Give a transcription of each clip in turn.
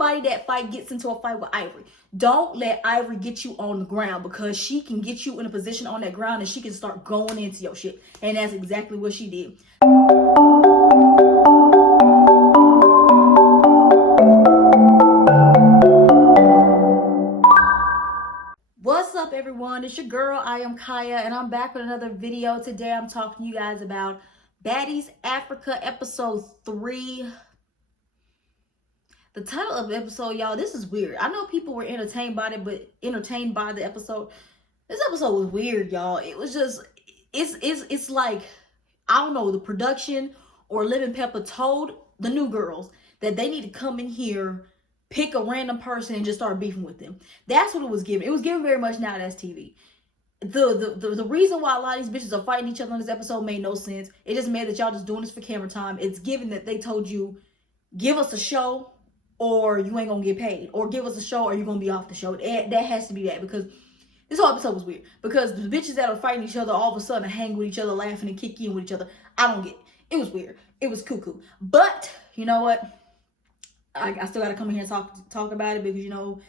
anybody that gets into a fight with Ivory, don't let Ivory get you on the ground, because she can get you in a position on that ground and she can start going into your shit. And that's exactly what she did. What's up, everyone? It's your girl, I am Kaya, and I'm back with another video. Today I'm talking to you guys about Baddies Africa episode 3. The title of the episode, y'all, this is weird. I know people were entertained by it, but entertained by the episode. This episode was weird, y'all. It was just, it's like, I don't know, the production or Lemon Pepper told the new girls that they need to come in here, pick a random person, and just start beefing with them. That's what it was giving. It was giving very much Now That's TV. The reason why a lot of these bitches are fighting each other on this episode made no sense. It just made that y'all just doing this for camera time. It's given that they told you, give us a show or you ain't gonna get paid, or give us a show or you're gonna be off the show. That has to be that, because this whole episode was weird. Because the bitches that are fighting each other all of a sudden hang with each other, laughing and kick in with each other. I don't get it. It was weird. It was cuckoo. But you know what? I still gotta come in here and talk about it, because, you know,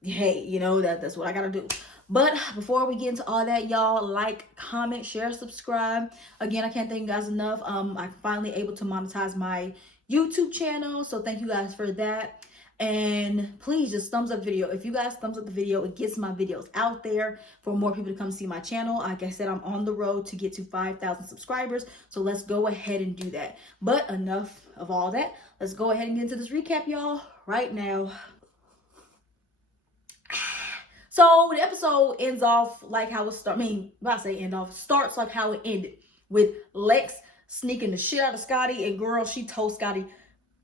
hey, you know, that's what I gotta do. But before we get into all that, y'all, like, comment, share, subscribe. Again, I can't thank you guys enough. I'm finally able to monetize my YouTube channel, so thank you guys for that. And please just thumbs up video. If you guys thumbs up the video, it gets my videos out there for more people to come see my channel. Like I said, I'm on the road to get to 5,000 subscribers, so let's go ahead and do that. But enough of all that. Let's go ahead and get into this recap, y'all, right now. So the episode ends off like how it started. Starts like how it ended, with Lex sneaking the shit out of Scotty, and girl, she told Scotty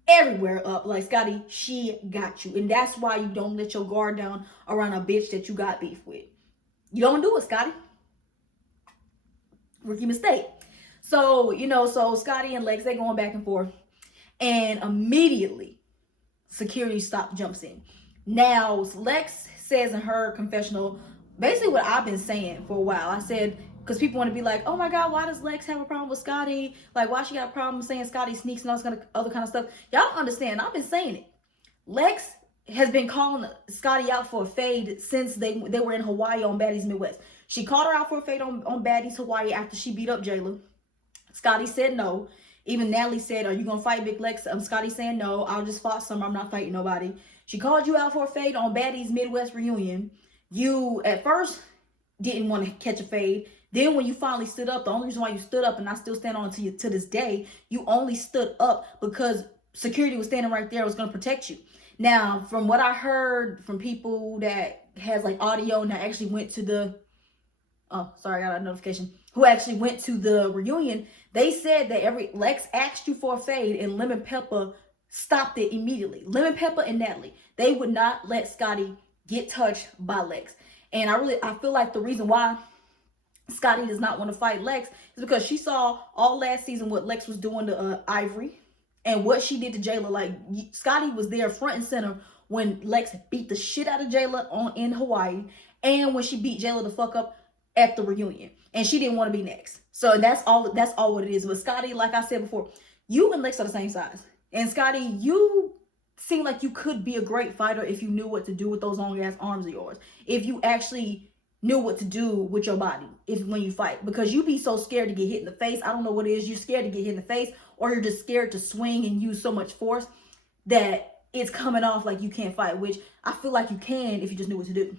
everywhere up, like, Scotty, she got you. And that's why you don't let your guard down around a bitch that you got beef with. You don't do it, Scotty. Rookie mistake. So, you know, so Scotty and Lex, they going back and forth, and immediately security jumps in. Now, Lex says in her confessional basically what I've been saying for a while. I said, because people want to be like, oh my God, why does Lex have a problem with Scotty? Like, why she got a problem saying Scotty sneaks and all this kind of other kind of stuff? Y'all don't understand. I've been saying it. Lex has been calling Scotty out for a fade since they were in Hawaii on Baddies Midwest. She called her out for a fade on Baddies Hawaii after she beat up Jayla. Scotty said no. Even Natalie said, are you going to fight Big Lex? Scotty saying no. I'll just fought Summer. I'm not fighting nobody. She called you out for a fade on Baddies Midwest reunion. You, at first, didn't want to catch a fade. Then when you finally stood up, the only reason why you stood up, and I still stand on it to this day, you only stood up because security was standing right there, was going to protect you. Now, from what I heard from people that has like audio and that actually went to the, oh, sorry, I got a notification, who actually went to the reunion, they said that Lex asked you for a fade and Lemon Pepper stopped it immediately. Lemon Pepper and Natalie, they would not let Scotty get touched by Lex. And I feel like the reason why Scotty does not want to fight Lex is because she saw all last season what Lex was doing to Ivory and what she did to Jayla. Like, Scotty was there front and center when Lex beat the shit out of Jayla in Hawaii, and when she beat Jayla the fuck up at the reunion, and she didn't want to be next. So that's all what it is. But Scotty, like I said before, you and Lex are the same size, and Scotty, you seem like you could be a great fighter if you knew what to do with those long ass arms of yours. If you actually knew what to do with your body when you fight, because you be so scared to get hit in the face. I don't know what it is. You're scared to get hit in the face, or you're just scared to swing and use so much force that it's coming off like you can't fight, which I feel like you can if you just knew what to do.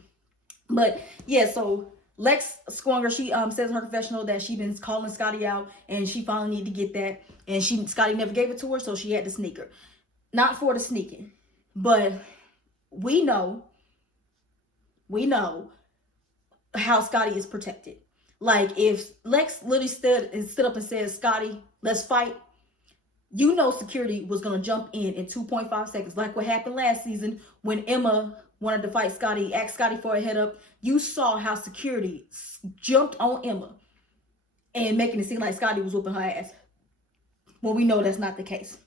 But yeah, so Lex Squanger, she says in her confessional that she been calling Scotty out, and she finally needed to get that, and Scotty never gave it to her, so she had to sneak her. Not for the sneaking, but we know how Scotty is protected. Like, if Lex literally stood up and said, Scotty, let's fight, you know security was going to jump in 2.5 seconds. Like what happened last season when Emma wanted to fight Scotty, asked Scotty for a head up. You saw how security jumped on Emma and making it seem like Scotty was whooping her ass. Well, we know that's not the case.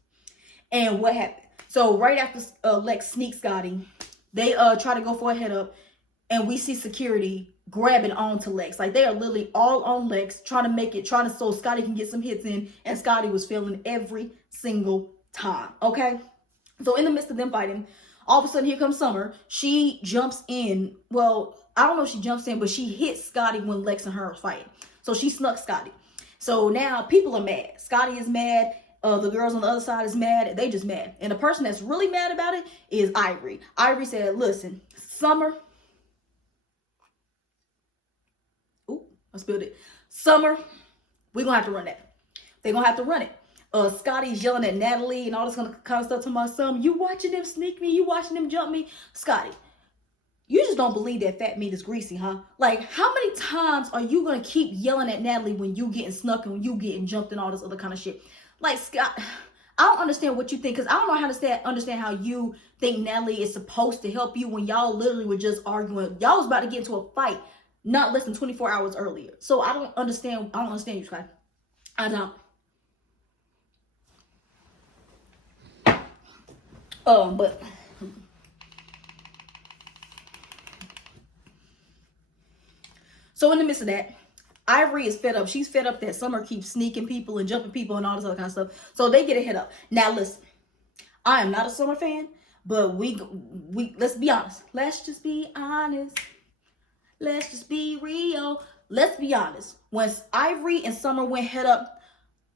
And what happened? So right after Lex sneaks Scotty, they try to go for a head up, and we see security grabbing onto Lex. Like, they are literally all on Lex, trying to so Scotty can get some hits in, and Scotty was failing every single time. Okay, so in the midst of them fighting, All of a sudden, here comes Summer. She jumps in. Well, I don't know if she jumps in, but she hits Scotty when Lex and her are fighting. So she snuck Scotty. So now people are mad. Scotty is mad. The girls on the other side is mad. They just mad. And the person that's really mad about it is Ivory. Ivory said, listen, Summer. Ooh, I spilled it. Summer, we're going to have to run that. They're going to have to run it. Scotty's yelling at Natalie and all this kind of stuff to my son. You watching them sneak me? You watching them jump me? Scotty, you just don't believe that fat meat is greasy, huh? Like, how many times are you going to keep yelling at Natalie when you getting snuck and when you getting jumped and all this other kind of shit? Like, Scott, I don't understand what you think, because I don't know how to understand how you think Natalie is supposed to help you when y'all literally were just arguing. Y'all was about to get into a fight not less than 24 hours earlier. So I don't understand you, Scott. I don't. But so in the midst of that, Ivory is fed up. She's fed up that Summer keeps sneaking people and jumping people and all this other kind of stuff. So they get a hit up. Now listen, I am not a Summer fan, but we let's be honest. Let's just be honest. Let's just be real. Let's be honest. When Ivory and Summer went head up,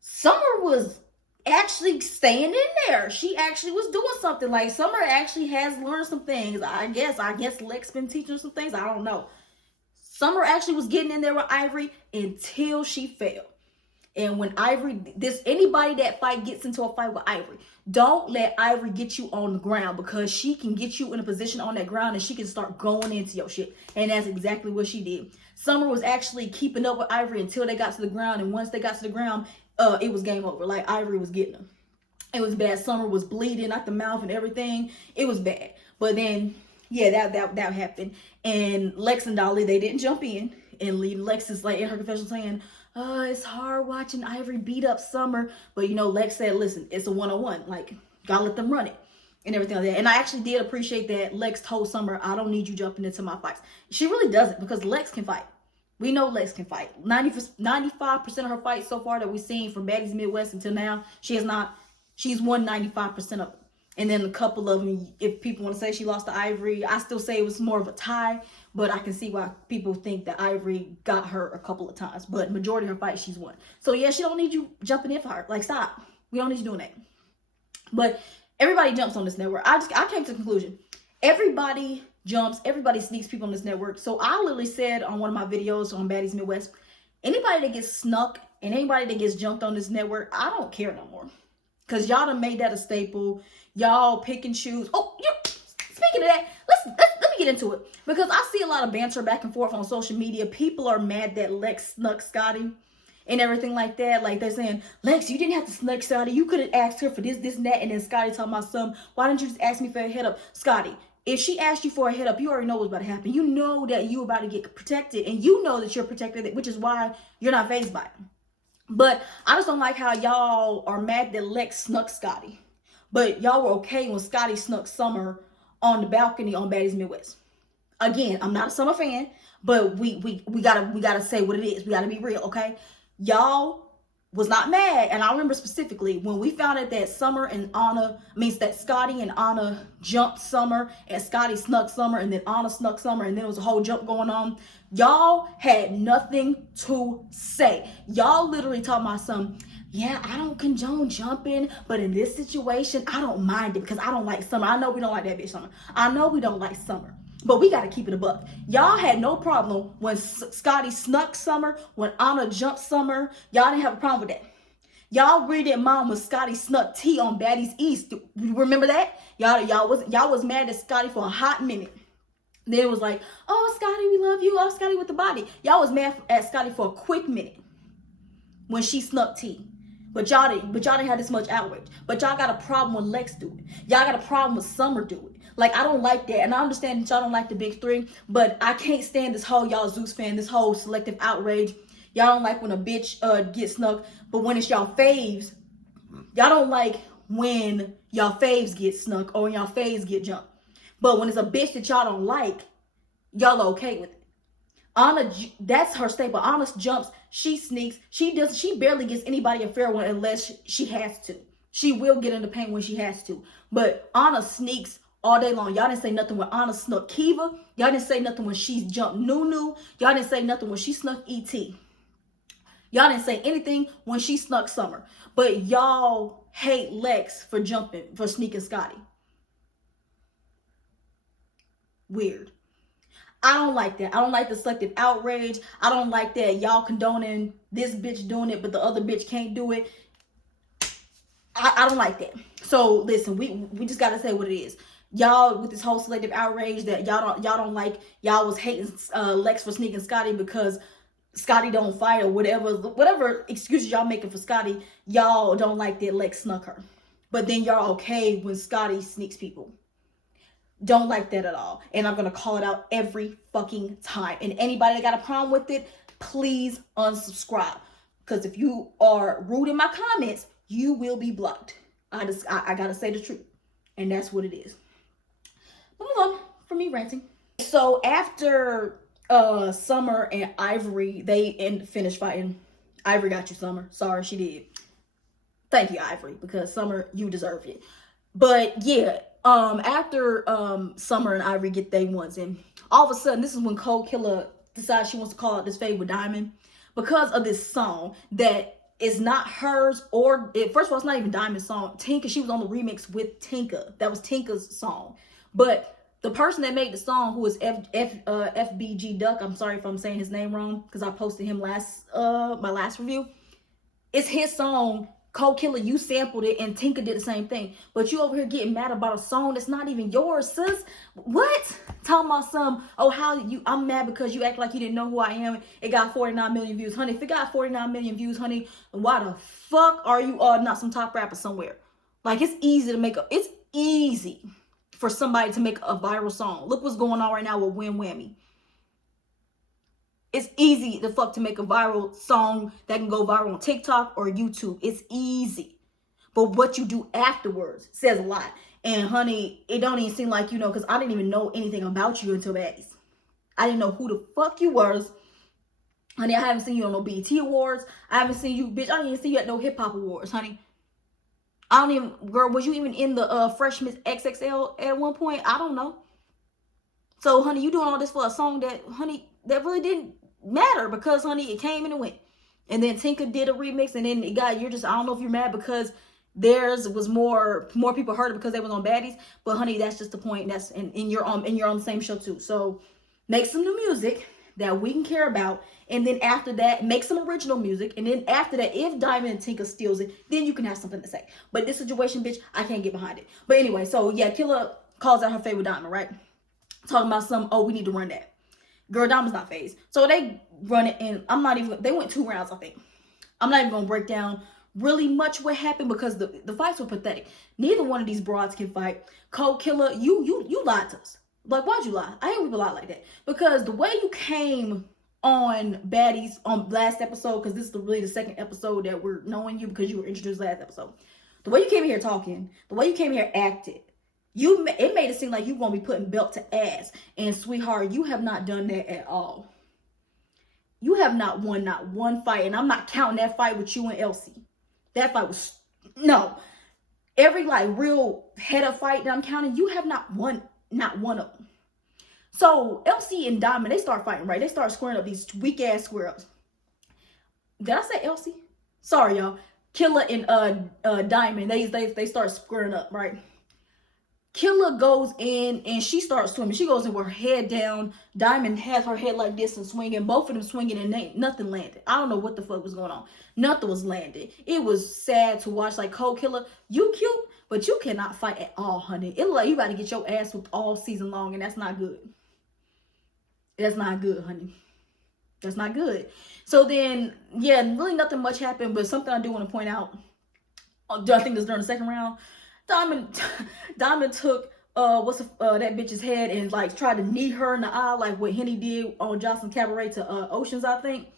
Summer was actually staying in there. She actually was doing something. Like, Summer actually has learned some things. I guess Lex been teaching her some things. I don't know. Summer actually was getting in there with Ivory until she failed. And when anybody that gets into a fight with Ivory, don't let Ivory get you on the ground, because she can get you in a position on that ground and she can start going into your shit. And that's exactly what she did. Summer was actually keeping up with Ivory until they got to the ground. And once they got to the ground, it was game over. Like, Ivory was getting them. It was bad. Summer was bleeding out the mouth and everything. It was bad. But then, yeah, that happened. And Lex and Dolly, they didn't jump in. And Lex is like in her confession saying, it's hard watching Ivory beat up Summer. But, you know, Lex said, listen, it's a one-on-one. Like, gotta let them run it and everything like that. And I actually did appreciate that Lex told Summer, I don't need you jumping into my fights. She really doesn't, because Lex can fight. We know Lex can fight. 95% of her fights so far that we've seen from Baddies Midwest until now, she's won 95% of them. And then a couple of them, if people want to say she lost to Ivory, I still say it was more of a tie. But I can see why people think that Ivory got her a couple of times. But majority of her fights, she's won. So yeah, she don't need you jumping in for her. Like, stop. We don't need you doing that. But everybody jumps on this network. I came to the conclusion. Everybody jumps. Everybody sneaks people on this network. So I literally said on one of my videos on Baddies Midwest, anybody that gets snuck and anybody that gets jumped on this network, I don't care no more. Because y'all done made that a staple. Y'all pick and choose. Oh, speaking of that, let me get into it. Because I see a lot of banter back and forth on social media. People are mad that Lex snuck Scotty and everything like that. Like, they're saying, Lex, you didn't have to snuck Scotty. You could have asked her for this, and that. And then Scotty told my son, why didn't you just ask me for a head up? Scotty, if she asked you for a head up, you already know what's about to happen. You know that you're about to get protected. And you know that you're protected, which is why you're not fazed by it. But I just don't like how y'all are mad that Lex snuck Scotty. But y'all were okay when Scotty snuck Summer on the balcony on Baddies Midwest. Again, I'm not a Summer fan, but we gotta say what it is. We gotta be real, okay? Y'all was not mad, and I remember specifically when we found out that that Scotty and Anna jumped Summer, and Scotty snuck Summer, and then Anna snuck Summer, and then there was a whole jump going on. Y'all had nothing to say. Y'all literally told my son, yeah, I don't condone jumping, but in this situation, I don't mind it because I don't like Summer. I know we don't like that bitch Summer. I know we don't like Summer, but we got to keep it a buck. Y'all had no problem when Scotty snuck Summer, when Anna jumped Summer. Y'all didn't have a problem with that. Y'all really didn't mind when Scotty snuck T on Baddies East. Remember that? Y'all was mad at Scotty for a hot minute. Then it was like, oh, Scotty, we love you. Oh, Scotty with the body. Y'all was mad at Scotty for a quick minute when she snuck T. But y'all didn't have this much outrage. But y'all got a problem when Lex do it. Y'all got a problem with Summer do it. Like, I don't like that. And I understand that y'all don't like the big three. But I can't stand this whole y'all Zeus fan, this whole selective outrage. Y'all don't like when a bitch gets snuck. But when it's y'all faves, y'all don't like when y'all faves get snuck or when y'all faves get jumped. But when it's a bitch that y'all don't like, y'all are okay with it. Anna, that's her staple. Anna jumps, she sneaks, she barely gets anybody a fair one unless she has to. She will get in the paint when she has to. But Anna sneaks all day long. Y'all didn't say nothing when Anna snuck Kiva. Y'all didn't say nothing when she jumped Nunu. Y'all didn't say nothing when she snuck E.T. Y'all didn't say anything when she snuck Summer. But y'all hate Lex for sneaking Scotty. Weird. I don't like that. I don't like the selective outrage. I don't like that y'all condoning this bitch doing it, but the other bitch can't do it. I don't like that. So listen, we just gotta say what it is. Y'all with this whole selective outrage that y'all don't like. Y'all was hating Lex for sneaking Scotty because Scotty don't fight or whatever excuses y'all making for Scotty. Y'all don't like that Lex snuck her, but then y'all okay when Scotty sneaks people. Don't like that at all. And I'm going to call it out every fucking time. And anybody that got a problem with it, please unsubscribe. Because if you are rude in my comments, you will be blocked. I got to say the truth. And that's what it is. But move on from me ranting. So after Summer and Ivory, they finished fighting. Ivory got you, Summer. Sorry, she did. Thank you, Ivory. Because Summer, you deserved it. But yeah. After Summer and Ivory get they ones, and all of a sudden, this is when Cokiller decides she wants to call out this fade with Diamond because of this song that is not hers, or first of all, it's not even Diamond's song. Tinka, she was on the remix with Tinka. That was Tinka's song. But the person that made the song, who is FBG Duck, I'm sorry if I'm saying his name wrong because I posted him my last review. It's his song. Cokiller, you sampled it, and Tinka did the same thing. But you over here getting mad about a song that's not even yours, sis. What? Talking about some, I'm mad because you act like you didn't know who I am. It got 49 million views. Honey, if it got 49 million views, honey, why the fuck are you not some top rapper somewhere? Like, it's easy for somebody to make a viral song. Look what's going on right now with Win Whammy. It's easy to make a viral song that can go viral on TikTok or YouTube. It's easy. But what you do afterwards says a lot. And honey, it don't even seem like you know, because I didn't even know anything about you until Baddies. I didn't know who the fuck you was. Honey, I haven't seen you on no BET Awards. I haven't seen you, bitch. I didn't even see you at no hip hop awards, honey. Girl, was you even in the Fresh Miss XXL at one point? I don't know. So, honey, you doing all this for a song that, honey, that really didn't matter because, honey, it came and it went. And then Tinka did a remix, and then I don't know if you're mad because theirs was more people heard it because they was on Baddies. But, honey, that's just the point. That's and you're on the same show too. So make some new music that we can care about. And then after that, make some original music. And then after that, if Diamond and Tinka steals it, then you can have something to say. But this situation, bitch, I can't get behind it. But anyway, so yeah, Killer calls out her favorite Diamond, right? Talking about we need to run that. Girl, Diamond's not phased. So they run it, and they went 2 rounds, I think. I'm not even going to break down really much what happened because the fights were pathetic. Neither one of these broads can fight. Cokiller, you lied to us. Like, why'd you lie? I ain't even lie like that. Because the way you came on Baddies on last episode, because this is really the second episode that we're knowing you because you were introduced last episode. The way you came here talking, the way you came here acted, it made it seem like you gonna be putting belt to ass. And sweetheart, you have not done that at all. You have not won not one fight, and I'm not counting that fight with you and Elsie. That fight was every real head of fight that I'm counting. You have not won of them. So Elsie and Diamond, they start fighting, right? They start squaring up, these weak ass square-ups. Did I say Elsie? Sorry, y'all. Killer and Diamond, they start squaring up, right? Killer goes in and she starts swimming. She goes in with her head down. Diamond has her head like this and swinging. Both of them swinging, and nothing landed. I don't know what the fuck was going on. Nothing was landing. It was sad to watch. Like, Cokiller, you cute, but you cannot fight at all, honey. It look like you got to get your ass whooped all season long, and that's not good. That's not good, honey. That's not good. So then, yeah, really nothing much happened, but something I do want to point out. I think this during the second round. Diamond took that bitch's head and tried to knee her in the eye, like what Henny did on Jocelyn Cabaret to Oceans, I think.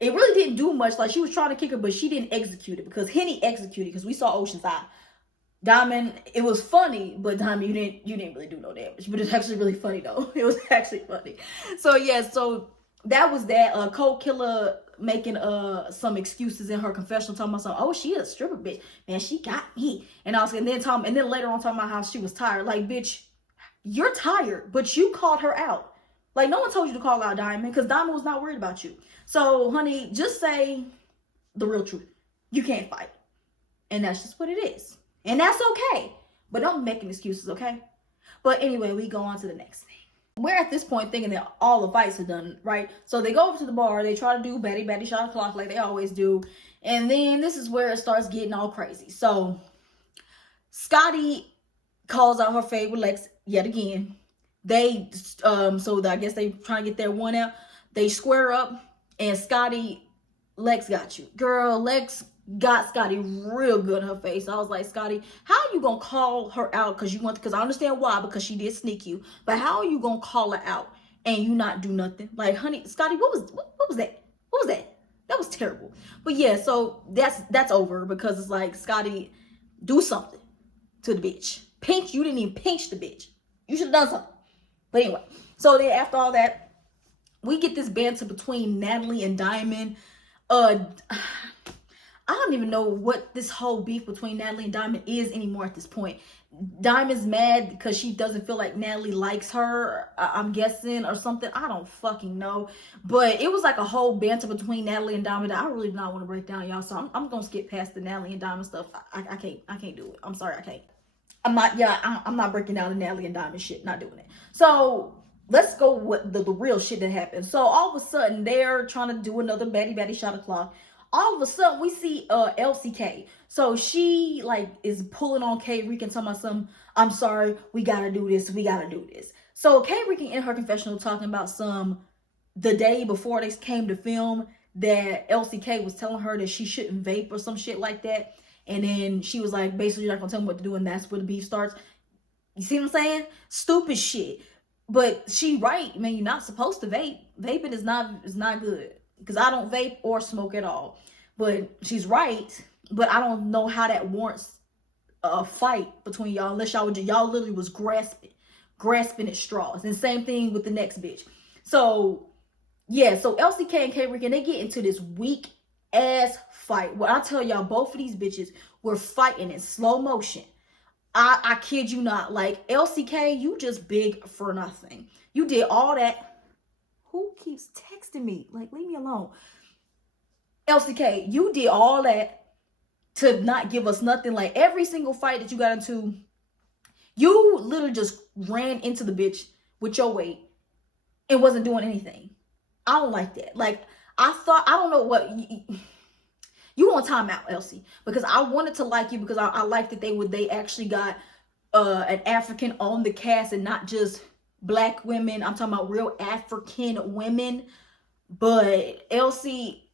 It really didn't do much. Like, she was trying to kick her, but she didn't execute it because Henny executed, because we saw Ocean's eye. Diamond, it was funny, but Diamond, you didn't really do no damage. But it's actually really funny though. It was actually funny. So yeah, so that was that. Cokiller making some excuses in her confessional, talking about something. Oh, she a stripper bitch, man. She got me, and then later on talking about how she was tired. Like, bitch, you're tired, but you called her out. Like, no one told you to call out Diamond, because Diamond was not worried about you. So, honey, just say the real truth. You can't fight, and that's just what it is, and that's okay. But don't make any excuses, okay? But anyway, we go on to the next thing. We're at this point thinking that all the fights are done, right? So they go over to the bar. They try to do Betty shot clock like they always do. And then this is where it starts getting all crazy. So Scotty calls out her fade with Lex yet again. I guess they trying to get their one out. They square up, and Lex got you. Girl, Lex got Scotty real good in her face. I was like, Scotty, how are you gonna call her out? Because I understand why, because she did sneak you. But how are you gonna call her out and you not do nothing? Like, honey, Scotty, what was that? What was that? That was terrible. But yeah, so that's over, because it's like, Scotty, do something to the bitch. You didn't even pinch the bitch. You should have done something. But anyway, so then after all that, we get this banter between Natalie and Diamond. I don't even know what this whole beef between Natalie and Diamond is anymore at this point. Diamond's mad because she doesn't feel like Natalie likes her, I'm guessing, or something. I don't fucking know. But it was like a whole banter between Natalie and Diamond that I really do not want to break down, y'all. So I'm going to skip past the Natalie and Diamond stuff. I can't do it. I'm sorry, I can't. I'm not breaking down the Natalie and Diamond shit. Not doing it. So let's go with the real shit that happened. So all of a sudden, they're trying to do another Baddy shot o'clock. All of a sudden, we see Elsie K. So she, like, is pulling on K Rican, talking about some, I'm sorry, we gotta do this, we gotta do this. So K Rican in her confessional talking about the day before they came to film, that Elsie K was telling her that she shouldn't vape or some shit like that. And then she was like, basically, you're not gonna tell me what to do, and that's where the beef starts. You see what I'm saying? Stupid shit. But she right, man, you're not supposed to vape. Vaping is not good. Because I don't vape or smoke at all. But she's right. But I don't know how that warrants a fight between y'all. Unless y'all literally was grasping at straws. And same thing with the next bitch. So, yeah. So Elsie K and K Rican, they get into this weak ass fight. Well, I tell y'all, both of these bitches were fighting in slow motion. I kid you not. Like, Elsie K, you just big for nothing. You did all that. Who keeps texting me? Like, leave me alone. Elsie K, you did all that to not give us nothing. Like, every single fight that you got into, you literally just ran into the bitch with your weight and wasn't doing anything. I don't like that. Like, I don't know what... You want timeout, Elsie, because I wanted to like you, because I like that they actually got an African on the cast and not just Black women. I'm talking about real African women. But Elsie,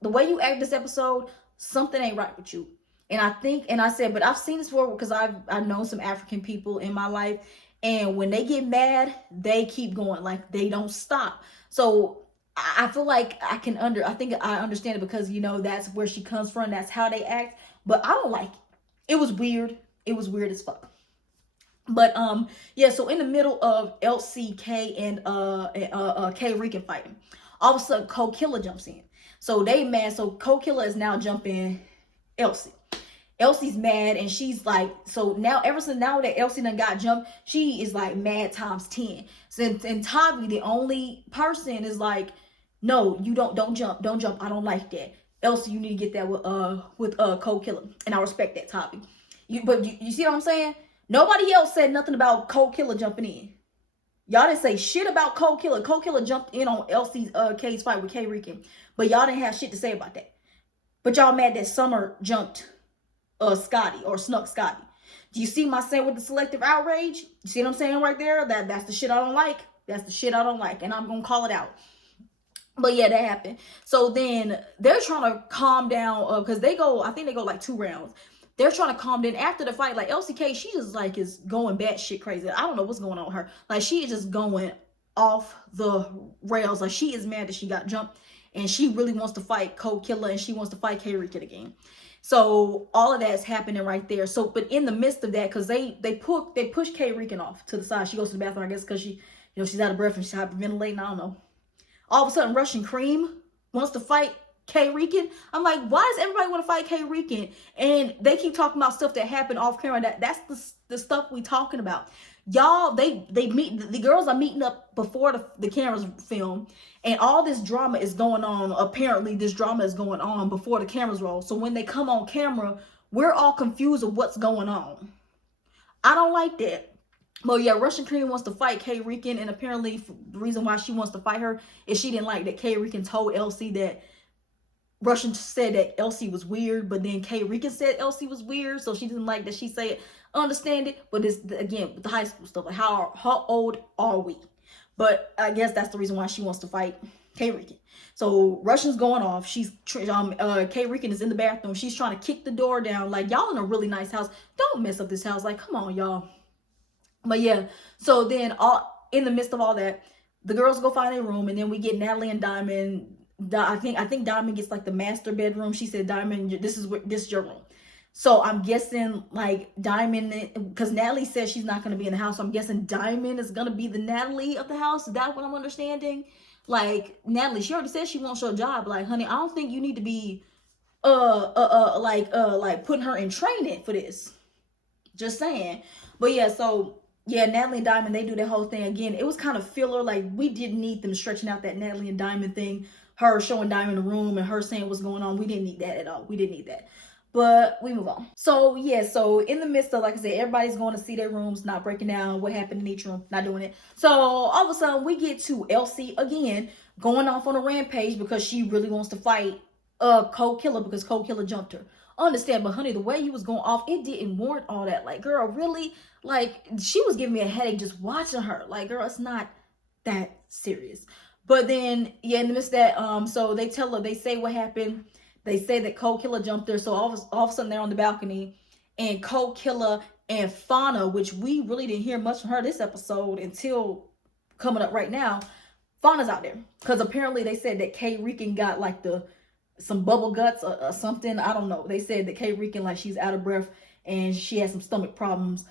the way you act this episode, something ain't right with you. And I said, but I've seen this before, because I've known some African people in my life, and when they get mad, they keep going, like they don't stop. So I feel like I think I understand it, because, you know, that's where she comes from. That's how they act. But I don't like it. It was weird. It was weird as fuck. But, yeah, so in the middle of Elsie K and K Rican fighting, all of a sudden, Cokiller jumps in. So they mad. So Cokiller is now jumping Elsie. Elsie's mad, and she's like, so now, ever since now that Elsie done got jumped, she is like mad times 10. So, and Tavi, the only person, is like, no, you don't jump, I don't like that. Elsie, you need to get that with Cokiller, and I respect that, Tavi. But you see what I'm saying? Nobody else said nothing about Cokiller jumping in. Y'all didn't say shit about Cokiller. Cokiller jumped in on Elsie's K's fight with K Rican, but y'all didn't have shit to say about that. But y'all mad that Summer jumped Scotty, or snuck Scotty. Do you see my saying with the selective outrage? You see what I'm saying right there? That's the shit I don't like. That's the shit I don't like, and I'm gonna call it out. But yeah, that happened. So then they're trying to calm down, because I think they go like 2 rounds. They're trying to calm down after the fight. Like, Elsie K, she just like is going batshit crazy. I don't know what's going on with her. Like, she is just going off the rails. Like, she is mad that she got jumped, and she really wants to fight Cokiller, and she wants to fight K Rican again. So all of that's happening right there. So, but in the midst of that, because they push K Rican off to the side. She goes to the bathroom, I guess, because she's out of breath and she's hyperventilating. I don't know. All of a sudden, Russian Cream wants to fight K Rican. I'm like, why does everybody want to fight K Rican? And they keep talking about stuff that happened off camera. That's the stuff we talking about. Y'all, they meet, the girls are meeting up before the cameras film, and all this drama is going on. Apparently this drama is going on before the cameras roll. So when they come on camera, we're all confused of what's going on. I don't like that. Well, yeah, Russian Cream wants to fight K Rican, and apparently the reason why she wants to fight her is she didn't like that K Rican told Elsie that Russian said that Elsie was weird, but then K Rican said Elsie was weird, so she didn't like that she said understand it. But this, again, with the high school stuff, like how old are we? But I guess that's the reason why she wants to fight K Rican. So Russian's going off. She's K Rican is in the bathroom. She's trying to kick the door down. Like, y'all in a really nice house. Don't mess up this house. Like, come on, y'all. But yeah, so then in the midst of all that, the girls go find a room, and then we get Natalie and Diamond. I think Diamond gets like the master bedroom. She said, Diamond, this is your room. So I'm guessing like Diamond, because Natalie says she's not going to be in the house. So I'm guessing Diamond is going to be the Natalie of the house. Is that what I'm understanding? Like, Natalie, she already said she wants your job. Like, honey, I don't think you need to be like putting her in training for this. Just saying. But yeah, so yeah, Natalie and Diamond, they do that whole thing again. It was kind of filler. Like, we didn't need them stretching out that Natalie and Diamond thing. Her showing Diamond the room and her saying what's going on. We didn't need that at all. We didn't need that. But we move on. So yeah, so in the midst of, like I said, everybody's going to see their rooms, not breaking down what happened in each room, not doing it. So all of a sudden we get to Elsie again going off on a rampage because she really wants to fight Cokiller because Cokiller jumped her. Understand, but honey, the way you was going off, it didn't warrant all that. Like, girl, really? Like, she was giving me a headache just watching her. Like, girl, it's not that serious. But then, yeah, in the midst of that, so they tell her, they say what happened. They say that Cokiller jumped her. So all of a sudden they're on the balcony, and Cokiller and Fauna, which we really didn't hear much from her this episode until coming up right now. Fauna's out there because apparently they said that K Rican got like some bubble guts or something. I don't know. They said that K Rican, like, she's out of breath and she has some stomach problems.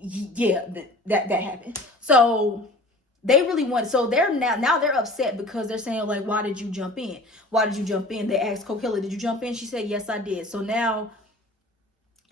Yeah, that happened. So they really want, so they're now they're upset because they're saying, like, why did you jump in? Why did you jump in? They asked Cokiller, did you jump in? She said, yes, I did. So now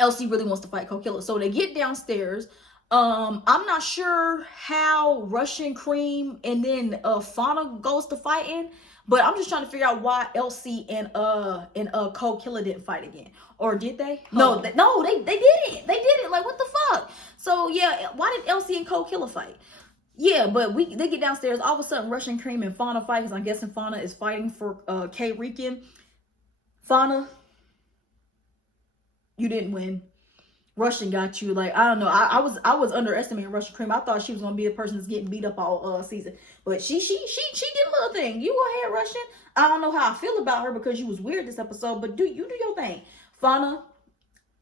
Elsie really wants to fight Cokiller. So they get downstairs. I'm not sure how Russian Cream and then Fauna goes to fighting, but I'm just trying to figure out why Elsie and Cokiller didn't fight again. Or did they? No, they didn't. They didn't. Like, what the fuck? So yeah, why did Elsie and Cokiller fight? Yeah, but they get downstairs. All of a sudden, Russian Cream and Fauna fight, because I'm guessing Fauna is fighting for K Rican. Fauna, you didn't win. Russian got you. Like, I don't know. I was underestimating Russian Cream. I thought she was gonna be the person that's getting beat up all season. But she did a little thing. You go ahead, Russian. I don't know how I feel about her because you was weird this episode, but do your thing. Fauna,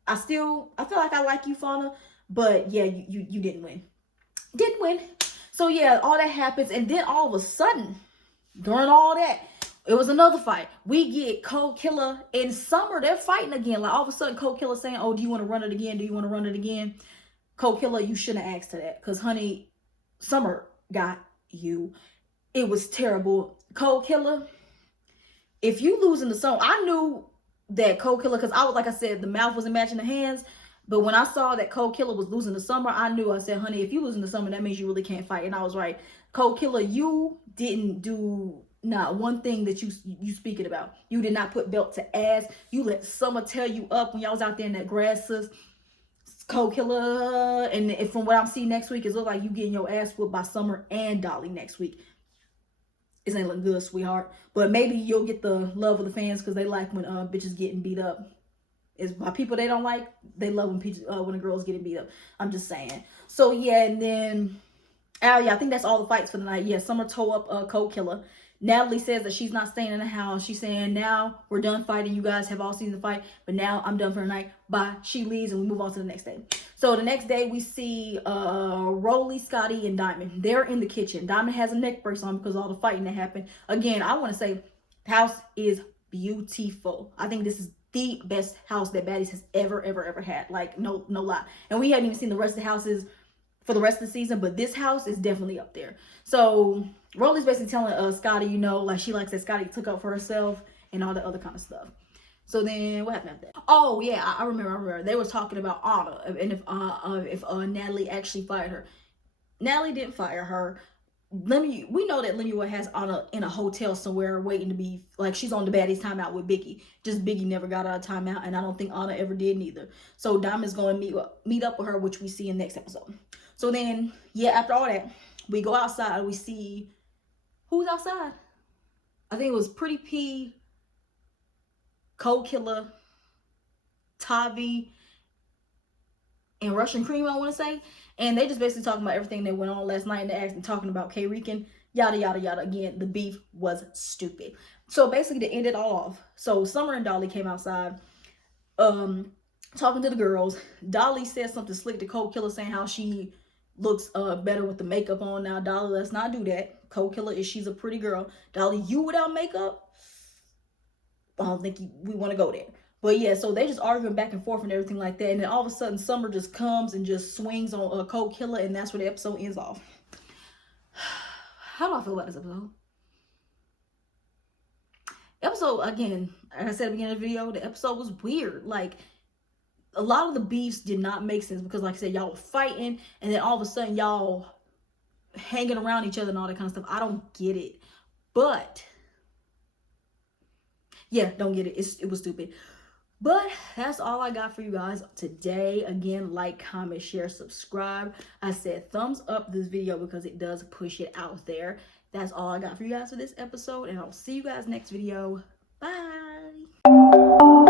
I feel like I like you, Fauna. But yeah, you didn't win. Didn't win. So yeah, all that happens, and then all of a sudden, during all that, it was another fight. We get Cokiller and Summer. They're fighting again. Like, all of a sudden, Cokiller saying, oh, do you want to run it again? Do you want to run it again? Cokiller, you shouldn't have asked to that. Because, honey, Summer got you. It was terrible. Cokiller, if you lose in the Summer, I knew that Cokiller, because I was, like I said, the mouth wasn't matching the hands. But when I saw that Cokiller was losing the Summer, I knew. I said, honey, if you lose in the Summer, that means you really can't fight. And I was right. Cokiller, you didn't do not one thing that you speaking about. You did not put belt to ass. You let Summer tear you up when y'all was out there in that grass, sis. Cokiller, and from what I'm seeing next week, it looks like you getting your ass whooped by Summer and Dolly next week. It ain't looking good, sweetheart. But maybe you'll get the love of the fans because they like when bitches getting beat up. Is by people they don't like. They love when a girl's getting beat up. I'm just saying. So yeah, and then yeah, I think that's all the fights for the night. Yeah, Summer tore up Cokiller. Natalie says that she's not staying in the house. She's saying, now we're done fighting. You guys have all seen the fight, but now I'm done for the night. Bye. She leaves and we move on to the next day. So the next day we see Rolly, Scotty, and Diamond. They're in the kitchen. Diamond has a neck brace on because of all the fighting that happened. Again, I want to say the house is beautiful. I think this is the best house that Baddies has ever had. Like, no lie. And we haven't even seen the rest of the houses for the rest of the season, but this house is definitely up there. So Rolly's basically telling Scotty, you know, like she likes that Scotty took up for herself and all the other kind of stuff. So then what happened after that? Oh yeah, I remember. They were talking about Anna and if Natalie actually fired her. Natalie didn't fire her. We know that Lemuel has Anna in a hotel somewhere waiting to be, like, she's on the Baddies timeout with Biggie. Just Biggie never got out of timeout, and I don't think Anna ever did neither. So Diamond's going to meet up with her, which we see in next episode. So then, yeah, after all that, we go outside. We see, who's outside? I think it was Pretty P, Cokiller, Tavi, and Russian Cream, I want to say. And they just basically talking about everything that went on last night in the act and talking about K Rican, yada, yada, yada. Again, the beef was stupid. So basically to end it all off, so Summer and Dolly came outside, talking to the girls. Dolly said something slick to Cokiller, saying how she looks better with the makeup on. Now, Dolly, let's not do that. Cokiller she's a pretty girl. Dolly, you without makeup? I don't think we want to go there. But yeah, so they just arguing back and forth and everything like that. And then all of a sudden, Summer just comes and just swings on a Cokiller, and that's where the episode ends off. How do I feel about this episode? Episode, again, like I said at the beginning of the video, the episode was weird. Like, a lot of the beefs did not make sense because, like I said, y'all were fighting, and then all of a sudden, y'all hanging around each other and all that kind of stuff. I don't get it. But, yeah, don't get it. It was stupid. But that's all I got for you guys today. Again, like, comment, share, subscribe. I said thumbs up this video because it does push it out there. That's all I got for you guys for this episode, and I'll see you guys next video. Bye.